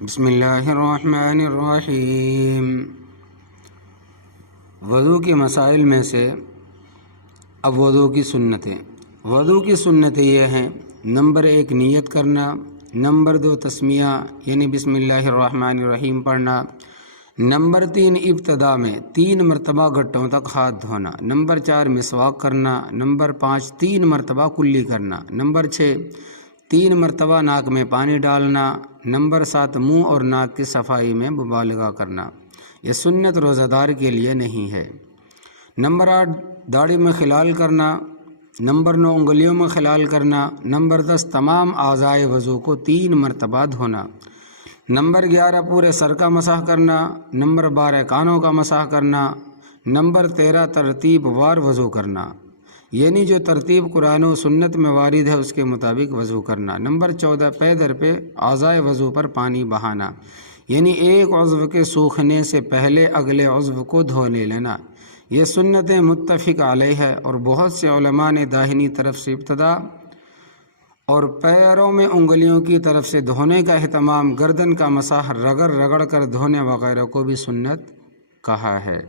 بسم اللہ الرحمن الرحیم۔ وضو کے مسائل میں سے اب وضو کی سنتیں۔ وضو کی سنتیں یہ ہیں: نمبر 1 نیت کرنا، نمبر 2 تسمیہ یعنی بسم اللہ الرحمن الرحیم پڑھنا، نمبر 3 ابتدا میں 3 مرتبہ گھٹوں تک ہاتھ دھونا، نمبر 4 مسواک کرنا، نمبر 5 3 مرتبہ کلی کرنا، نمبر 6 3 مرتبہ ناک میں پانی ڈالنا، نمبر 7 منہ اور ناک کی صفائی میں مبالغہ کرنا۔ یہ سنت روزہ دار کے لیے نہیں ہے۔ نمبر 8 داڑھی میں خلال کرنا، نمبر 9 انگلیوں میں خلال کرنا، نمبر 10 تمام اعضائے وضو کو 3 مرتبہ دھونا، نمبر 11 پورے سر کا مسح کرنا، نمبر 12 کانوں کا مسح کرنا، نمبر 13 ترتیب وار وضو کرنا، یعنی جو ترتیب قرآن و سنت میں وارد ہے اس کے مطابق وضو کرنا، نمبر 14 پے در پہ اعضائے وضو پر پانی بہانا، یعنی ایک عضو کے سوکھنے سے پہلے اگلے عضو کو دھونے لینا۔ یہ سنتیں متفق علیہ ہے اور بہت سے علماء نے داہنی طرف سے ابتدا اور پیروں میں انگلیوں کی طرف سے دھونے کا اہتمام، گردن کا مسح رگڑ رگڑ کر دھونے وغیرہ کو بھی سنت کہا ہے۔